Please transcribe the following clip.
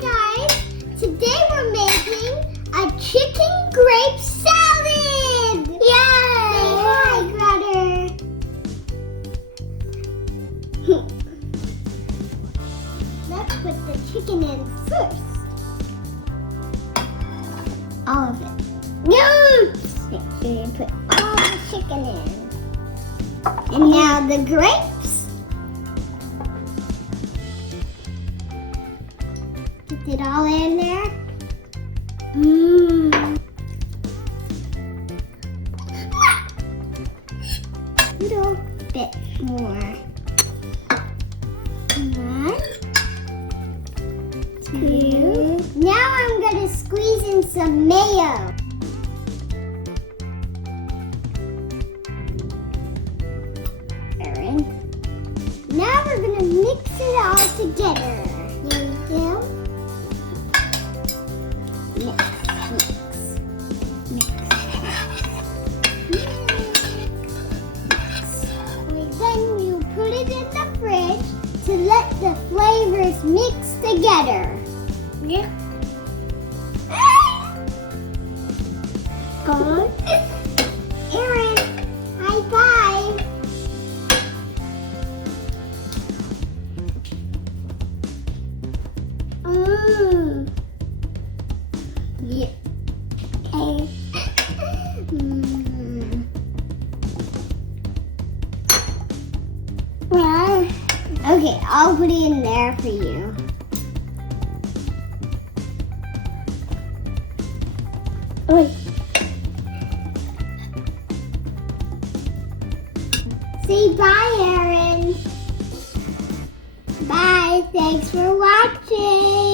guys, today we're making a chicken grape salad! Yay! Say hi, Grutter! Let's put the chicken in first. All of it. No! Make sure you put all the chicken in. And now the grapes. Get it all in there. Little bit more. 1, 2. Now I'm gonna squeeze in some mayo. Aaron. Now we're gonna mix it all together. There we go. Mix. Then you put it in the fridge to let the flavors mix together. Yeah. Good. Aaron, high five. Yeah. Okay, I'll put it in there for you. Oi. Say bye, Aaron. Bye. Thanks for watching.